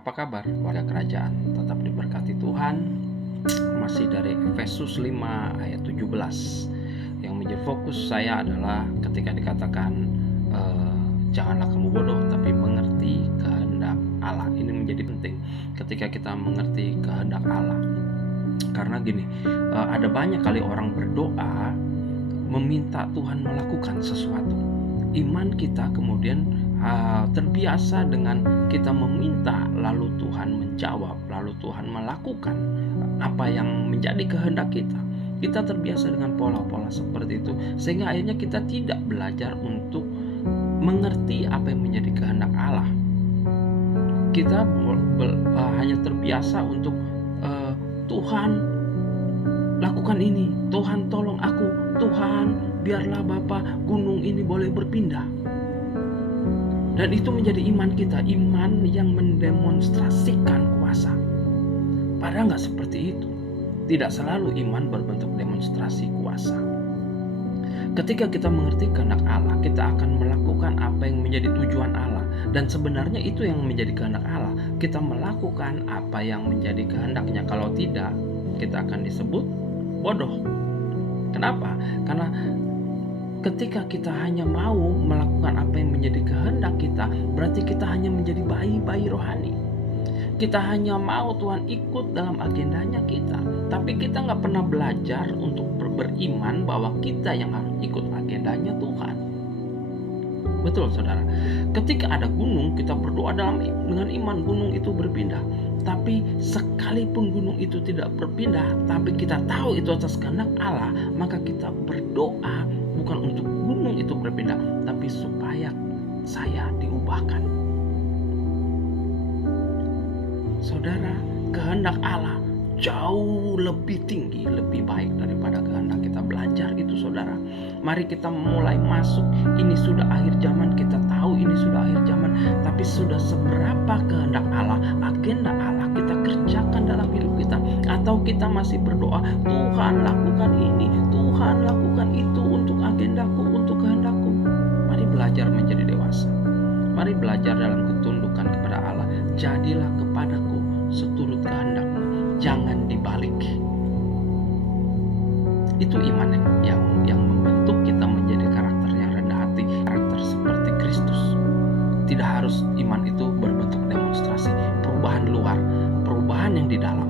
Apa kabar warga kerajaan? Tetap diberkati Tuhan. Masih dari Efesus 5 ayat 17. Yang menjadi fokus saya adalah ketika dikatakan janganlah kamu bodoh, tapi mengerti kehendak Allah. Ini menjadi penting ketika kita mengerti kehendak Allah. Karena gini, ada banyak kali orang berdoa meminta Tuhan melakukan sesuatu. Iman kita kemudian terbiasa dengan kita meminta, lalu Tuhan menjawab, lalu Tuhan melakukan apa yang menjadi kehendak kita. Kita terbiasa dengan pola-pola seperti itu, sehingga akhirnya kita tidak belajar untuk mengerti apa yang menjadi kehendak Allah. Kita hanya terbiasa untuk Tuhan lakukan ini, Tuhan tolong aku, Tuhan biarlah Bapa gunung ini boleh berpindah. Dan itu menjadi iman kita, iman yang mendemonstrasikan kuasa. Padahal nggak seperti itu. Tidak selalu iman berbentuk demonstrasi kuasa. Ketika kita mengerti kehendak Allah, kita akan melakukan apa yang menjadi tujuan Allah. Dan sebenarnya itu yang menjadi kehendak Allah. Kita melakukan apa yang menjadi kehendaknya. Kalau tidak, kita akan disebut bodoh. Kenapa? Karena ketika kita hanya mau melakukan apa yang menjadi kehendak kita, berarti kita hanya menjadi bayi-bayi rohani. Kita hanya mau Tuhan ikut dalam agendanya kita, tapi kita nggak pernah belajar untuk beriman bahwa kita yang harus ikut agendanya Tuhan. Betul saudara. Ketika ada gunung, kita berdoa dengan iman gunung itu berpindah. Tapi sekalipun gunung itu tidak berpindah, tapi kita tahu itu atas kehendak Allah, maka kita berdoa bukan untuk gunung itu berpindah, tapi supaya saya diubahkan. Saudara, kehendak Allah jauh lebih tinggi, lebih baik daripada kehendak kita. Belajar itu saudara. Mari kita mulai masuk. Ini sudah akhir zaman, kita tahu ini sudah akhir zaman. Tapi sudah seberapa kehendak Allah, agenda Allah kita kerjakan dalam hidup kita. Atau kita masih berdoa, Tuhan lakukan ini, Tuhan lakukan itu untuk agendaku, untuk kehendakku. Mari belajar menjadi dewasa. Mari belajar dalam ketundukan kepada Allah. Jadilah kepadaku seturut kehendakmu, jangan dibalik. Itu iman yang membentuk kita menjadi karakter yang rendah hati, karakter seperti Kristus. Tidak harus iman itu berbentuk demonstrasi, perubahan luar, perubahan yang di dalam.